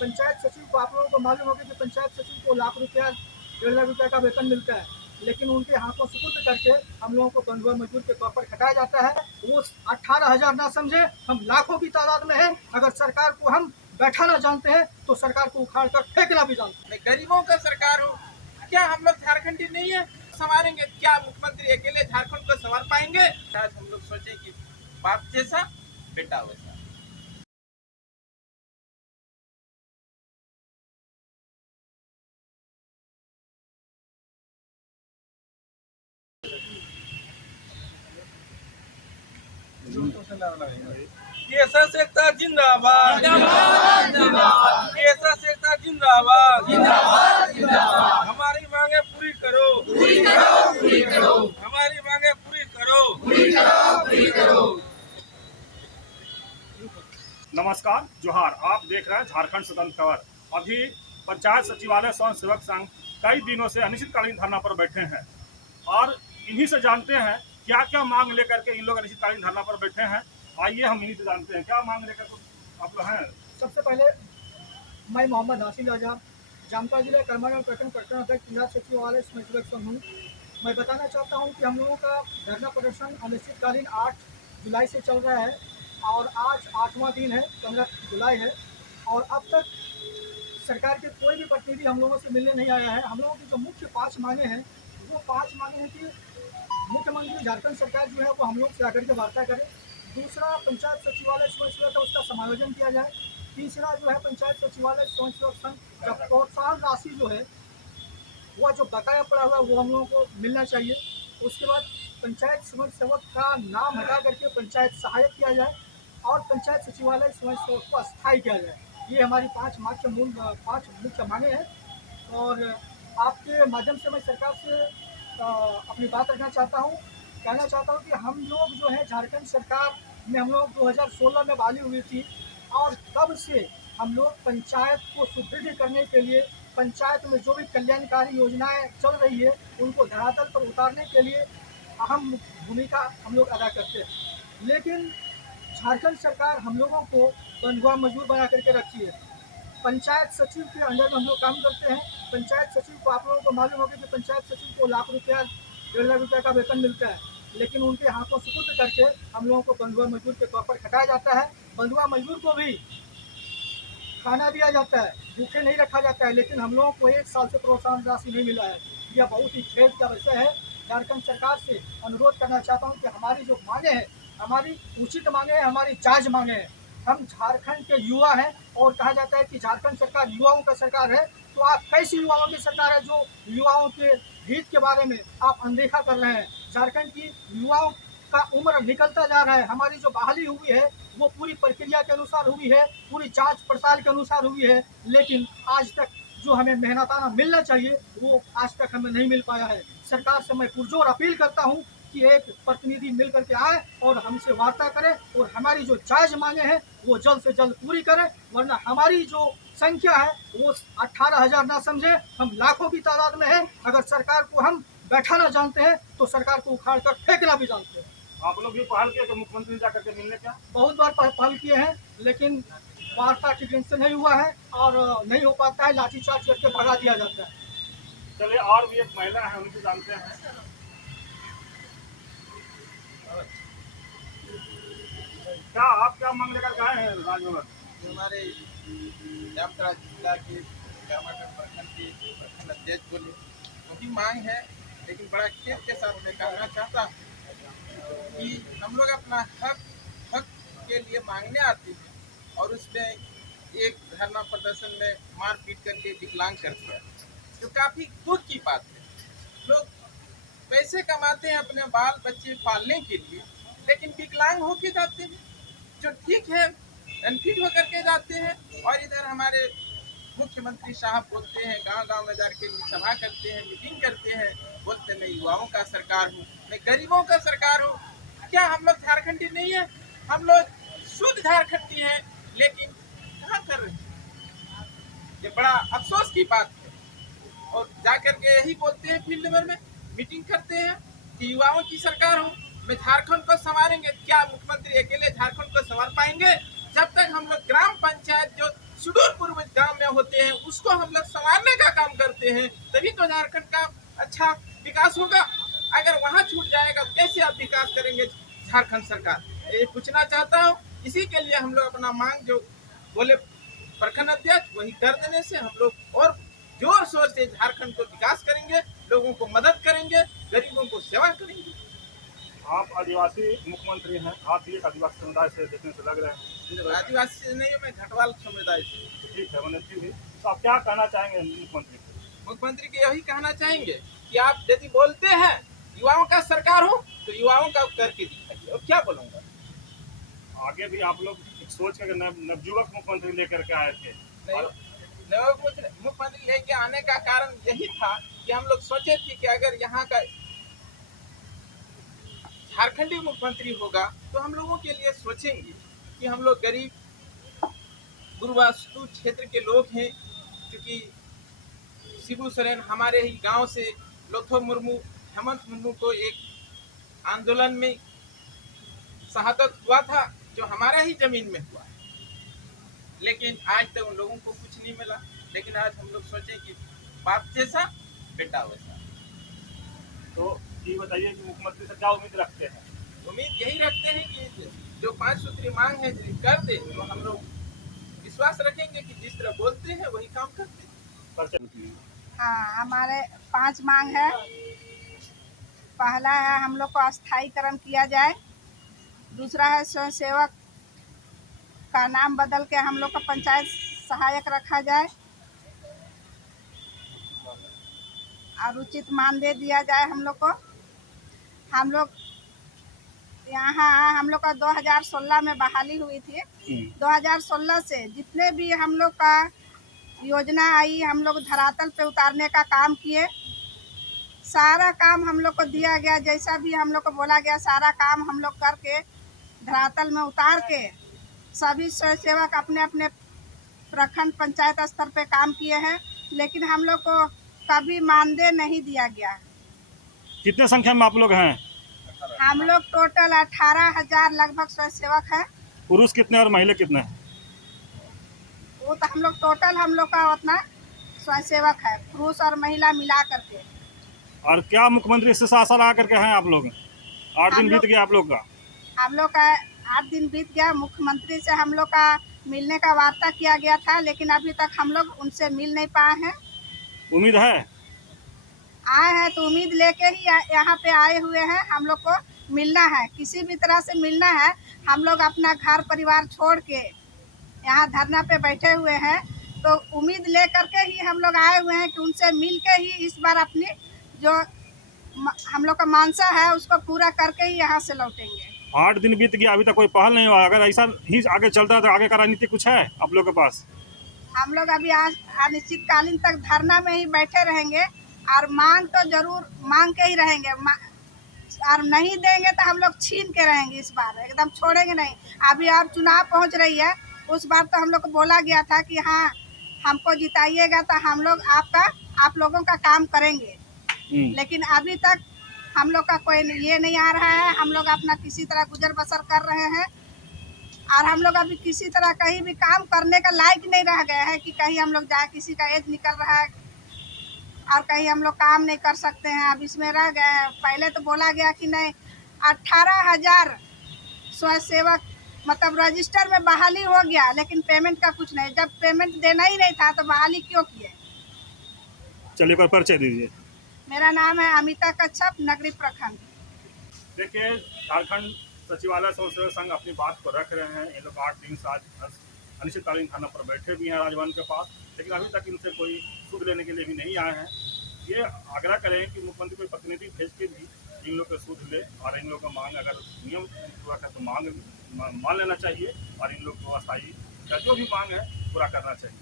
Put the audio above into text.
पंचायत सचिव को, आप लोगों को मालूम होगा कि पंचायत सचिव को लाख रुपया 1.5 लाख रुपया का वेतन मिलता है, लेकिन उनके हाथों सुपुर्द करके हम लोगों को बंधुआ मजदूर के तौर पर खटाया जाता है। वो 18,000 ना समझे, हम लाखों की तादाद में हैं। अगर सरकार को हम बैठाना जानते हैं तो सरकार को उखाड़ कर फेंकना भी जानते हैं। गरीबों का सरकार हो, क्या हम लोग झारखंडी नहीं है? संवारेंगे क्या? मुख्यमंत्री अकेले झारखंड को संवार पाएंगे? शायद हम लोग सोचे कि बाप जैसा बेटा वैसा। केसस एकता जिंदाबाद, केसस एकता जिंदाबाद, हमारी मांगे पूरी करो, हमारी मांगे पूरी करो। नमस्कार, जोहार। आप देख रहे हैं झारखंड स्वतंत्र खबर। अभी पंचायत सचिवालय स्वयं सेवक संघ कई दिनों से अनिश्चितकालीन धरना पर बैठे हैं और इन्हीं से जानते हैं क्या क्या मांग लेकर के इन लोग अनिश्चितकालीन धरना पर बैठे हैं। आइए हम इन्हीं से जानते हैं क्या मांग लेकर आप लोग हैं। सबसे पहले मैं मोहम्मद हासिल आजाद, जामताड़ा जिला कर्मचारी प्रकरण अध्यक्ष पंचायत सचिवालय स्वयं सेवक संघ हूँ। मैं बताना चाहता हूँ कि हम लोगों का धरना प्रदर्शन अनिश्चितकालीन 8 जुलाई से चल रहा है और आज 8वां दिन है, 15 जुलाई है और अब तक सरकार के कोई भी प्रतिनिधि हम लोगों से मिलने नहीं आया है। हम लोगों की जो मुख्य 5 मांगे हैं वो 5 मांगे हैं कि मुख्यमंत्री झारखंड सरकार जो है वो हम लोग से आकर के वार्ता करे। दूसरा, पंचायत सचिवालय स्वयं सेवक का उसका समायोजन किया जाए। तीसरा जो है, पंचायत सचिवालय स्वयं सेवक संघ का प्रोत्साहन राशि जो है वह जो बकाया पड़ा हुआ है वो हम लोगों को मिलना चाहिए। उसके बाद पंचायत स्वयं सेवक का नाम हटा करके पंचायत सहायक किया जाए और पंचायत सचिवालय स्वयं सेवक को अस्थायी किया जाए। ये हमारी 5 मुख्य मांगे हैं और आपके माध्यम से मैं सरकार से अपनी बात रखना चाहता हूँ, कहना चाहता हूँ कि हम लोग जो है झारखंड सरकार में हम लोग 2016 में बहाली हुई थी और तब से हम लोग पंचायत को सुदृढ़ करने के लिए पंचायत में जो भी कल्याणकारी योजनाएं चल रही है उनको धरातल पर उतारने के लिए अहम भूमिका हम लोग अदा करते हैं। लेकिन झारखंड सरकार हम लोगों को बंधुआ मजदूर बना करके रखी है। पंचायत सचिव के अंडर में हम लोग काम करते हैं। पंचायत सचिव को, आप लोगों को मालूम होगा कि पंचायत सचिव को लाख रुपया 1.5 लाख रुपया का वेतन मिलता है, लेकिन उनके हाथों सुपुर्द करके हम लोगों को बंधुआ मजदूर के तौर पर खटाया जाता है। बंधुआ मजदूर को भी खाना दिया जाता है, भूखे नहीं रखा जाता है, लेकिन हम लोगों को 1 साल से प्रोत्साहन राशि नहीं मिला है। यह बहुत ही खेद का विषय है। झारखंड सरकार से अनुरोध करना चाहता हूँ कि हमारी जो मांगे हैं, हमारी उचित मांगे हैं, हमारी जायज मांगे हैं। हम झारखंड के युवा हैं और कहा जाता है कि झारखंड सरकार युवाओं का सरकार है, तो आप कैसी युवाओं की सरकार है जो युवाओं के हित के बारे में आप अनदेखा कर रहे हैं। झारखंड की युवाओं का उम्र निकलता जा रहा है। हमारी जो बहाली हुई है वो पूरी प्रक्रिया के अनुसार हुई है, पूरी जांच पड़ताल के अनुसार हुई है, लेकिन आज तक जो हमें मेहनताना मिलना चाहिए वो आज तक हमें नहीं मिल पाया है। सरकार से मैं पुरजोर अपील करता हूँ कि एक प्रतिनिधि मिल करके आए और हमसे वार्ता करें और हमारी जो जायज मांगे हैं वो जल्द से जल्द पूरी करें, वरना हमारी जो संख्या है वो 18,000 ना समझे, हम लाखों की तादाद में हैं। अगर सरकार को हम बैठाना जानते हैं तो सरकार को उखाड़ कर फेंकना भी जानते हैं। आप लोग भी पहल किए कि मुख्यमंत्री जाकर के मिलने का? बहुत बार पहल किए हैं, लेकिन वार्ता ठीक ढंग से नहीं हुआ है और नहीं हो पाता है, लाठीचार्ज करके भगा दिया जाता है। चलिए, और भी एक महिला है, उनसे जानते हैं क्या आप क्या मांग लेकर के आए हैं राजभवन? हमारे जामताड़ा जिला के कर्मचारी प्रखंड के प्रखंड अध्यक्ष बोले वही मांग है, लेकिन बड़ा खेद के साथ मैं कहना चाहता हूँ कि हम लोग अपना हक के लिए मांगने आते हैं और उसमें एक धरना प्रदर्शन में मारपीट करके विकलांग करते हैं, जो काफी दुख की बात है। लोग पैसे कमाते हैं अपने बाल बच्चे पालने के लिए, लेकिन विकलांग होके जाते हैं, जो ठीक है अनफिट होकर के जाते हैं। और इधर हमारे मुख्यमंत्री साहब बोलते हैं, गांव-गांव में जाकर सभा करते हैं, मीटिंग करते हैं, बोलते मैं युवाओं का सरकार हूँ, मैं गरीबों का सरकार हूँ। क्या हम लोग झारखंडी नहीं है? हम लोग शुद्ध झारखंडी हैं, लेकिन कहाँ कर रहे हैं? ये बड़ा अफसोस की बात है। और जाकर के यही बोलते हैं, फील्ड में मीटिंग करते हैं कि युवाओं की सरकार हूँ, मैं झारखंड को संवारेंगे। क्या मुख्यमंत्री अकेले झारखंड को संवार पाएंगे? जब तक हम लोग ग्राम पंचायत जो सुदूर पूर्व गांव में होते हैं उसको हम लोग संवारने का काम करते हैं, तभी तो झारखंड का अच्छा विकास होगा। अगर वहाँ छूट जाएगा तो कैसे आप विकास करेंगे झारखंड सरकार? ये पूछना चाहता हूँ। इसी के लिए हम लोग अपना मांग जो बोले प्रखंड अध्यक्ष वही कर देने से हम लोग और जोर शोर से झारखंड को विकास करेंगे, लोगों को मदद करेंगे, गरीबों को सेवा करेंगे। आप आदिवासी मुख्यमंत्री हैं, आप भी एक आदिवासी समुदाय से देखने से लग रहे हैं। आदिवासी से नहीं, मैं घटवाल समुदाय से। तो ठीक है, मैंने भी तो आप क्या कहना चाहेंगे मुख्यमंत्री को? मुख्यमंत्री को यही कहना चाहेंगे कि आप यदि बोलते हैं युवाओं का सरकार हो तो युवाओं का करके दिखाइए, और क्या बोलूंगा। आगे भी आप लोग सोच कर नवयुवक मुख्यमंत्री लेकर के आए थे। मुख्यमंत्री लेके आने का कारण यही था कि हम लोग सोचे थे कि अगर यहाँ का झारखंडी मुख्यमंत्री होगा तो हम लोगों के लिए सोचेंगे कि हम लोग गरीब गुरुवास्तु क्षेत्र के लोग हैं। क्योंकि शिबू सोरेन हमारे ही गांव से लोथो मुर्मू, हेमंत मुर्मू को एक आंदोलन में शहादत हुआ था जो हमारे ही जमीन में हुआ, लेकिन आज तक उन लोगों को कुछ नहीं मिला। लेकिन आज हम लोग सोचे कि बाप जैसा बेटा वैसा। तो ये बताइए कि मुख्यमंत्री से क्या उम्मीद रखते हैं? उम्मीद यही रखते हैं कि जो 5 सूत्री मांग है यदि कर दे तो हम लोग विश्वास रखेंगे कि जिस तरह बोलते हैं वही काम करते हैं। हाँ, हमारे 5 मांग है। पहला है हम लोग को अस्थायीकरण किया जाए, दूसरा है स्वयं सेवक का नाम बदल के हम लोग को पंचायत सहायक रखा जाए और उचित मानदेय दिया जाए हम लोग को। हम लोग यहाँ हम लोग का 2016 में बहाली हुई थी। 2016 से जितने भी हम लोग का योजना आई हम लोग धरातल पे उतारने का काम किए। सारा काम हम लोग को दिया गया, जैसा भी हम लोग को बोला गया सारा काम हम लोग करके धरातल में उतार के सभी स्वयंसेवक अपने अपने प्रखंड पंचायत स्तर पे काम किए हैं, लेकिन हम लोग को कभी मानदेय नहीं दिया गया। कितने संख्या में आप लोग हैं? हम लोग टोटल 18,000 लगभग स्वयंसेवक हैं। पुरुष कितने और महिला कितने? वो तो हम लोग टोटल हम लोग का उतना स्वयंसेवक है, पुरुष और महिला मिला करके। और क्या मुख्यमंत्री से आशा लगा करके हैं आप लोग? 8 दिन बीत गया आप लोग का। हम लोग का 8 दिन बीत गया। मुख्यमंत्री से हम लोग का मिलने का वार्ता किया गया था, लेकिन अभी तक हम लोग उनसे मिल नहीं पाए हैं। उम्मीद है? आए हैं तो उम्मीद लेके ही यहाँ पे आए हुए हैं। हम लोग को मिलना है, किसी भी तरह से मिलना है। हम लोग अपना घर परिवार छोड़ के यहाँ धरना पे बैठे हुए हैं, तो उम्मीद ले करके ही हम लोग आए हुए हैं कि उनसे मिल के ही इस बार अपनी जो हम लोग का मानसा है उसको पूरा करके ही यहाँ से लौटेंगे। 8 दिन बीत गया, अभी तक कोई पहल नहीं हुआ। अगर ऐसा ही आगे चलता है तो आगे का रणनीति कुछ है आप लोग के पास? हम लोग अभी आज अनिश्चितकालीन तक धरना में ही बैठे रहेंगे और मांग तो जरूर मांग के ही रहेंगे। और नहीं देंगे तो हम लोग छीन के रहेंगे, इस बार एकदम छोड़ेंगे नहीं। अभी और चुनाव पहुंच रही है, उस बार तो हम लोग को बोला गया था कि हाँ हमको जिताइएगा तो हम लोग आप लोगों का काम करेंगे, लेकिन अभी तक हम लोग का कोई ये नहीं आ रहा है। हम लोग अपना किसी तरह गुजर बसर कर रहे हैं और हम लोग अभी किसी तरह कहीं भी काम करने का लायक नहीं रह गए हैं कि कहीं हम लोग जाए, किसी का एज निकल रहा है और कहीं हम लोग काम नहीं कर सकते हैं। अब इसमें रह गए हैं। पहले तो बोला गया कि नहीं 18,000 स्वयंसेवक मतलब रजिस्टर में बहाली हो गया, लेकिन पेमेंट का कुछ नहीं। जब पेमेंट देना ही नहीं था तो बहाली क्यों किए? चलिए पर परिचय दीजिए। मेरा नाम है अमिता कच्छप, नगरी प्रखंड। देखिए, झारखंड सचिवालय स्वयंसेवक संघ अपनी बात को रख रहे हैं। ये लोग 8 दिन से आज अनिश्चितकालीन धरना पर बैठे भी हैं राजभवन के पास, लेकिन अभी तक इनसे कोई सुध लेने के लिए भी नहीं आए हैं। ये आग्रह करें कि मुख्यमंत्री कोई प्रतिनिधि भेज के भी इन लोग के सुध ले और इन लोग का मांग अगर नियम पूरा है तो मांग मान लेना चाहिए और इन लोग को अस्थायी जो भी मांग है पूरा करना चाहिए।